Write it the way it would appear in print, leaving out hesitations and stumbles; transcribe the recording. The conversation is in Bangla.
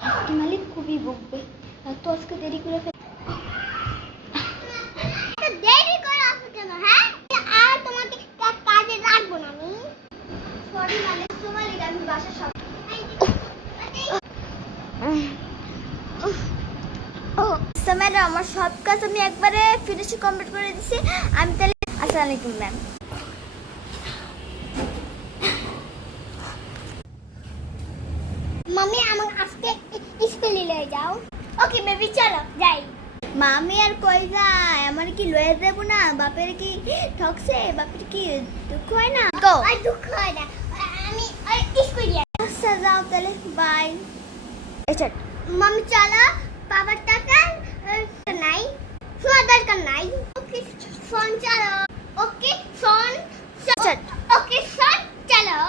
মালিক খুবই বকবে, তো আজকে দেরি করে দেরি করে আসো কেন? হ্যাঁ, আর তোমাকে কাজে রাখবো না আমি। সরি মালিক, মালিক আমি বাসা সব ম্যাডাম, আমার সব কাজ আমি একবারে ফিনিশ কমপ্লিট করে দিছি। আমি তাহলে আসসালামু আলাইকুম ম্যাম। মামি আমাকে আজকে স্কুলে লয়ে যাও। ওকে বেবি, চলো যাই। মামি আর কই যায়? আমার কি লয়ে যাব না? বাপের কি ঠকছে? বাপের কি দুঃখ হয় না? গো, আর দুঃখ হয় না, আমি স্কুলে যাই। আচ্ছা যাও তাহলে, বাই। আচ্ছা মামি চলো, বাবার টাকা নাই, শোনার দরকার নাই। ওকে ফোন চালো, ওকে ফোন, ওকে ফোন চালো।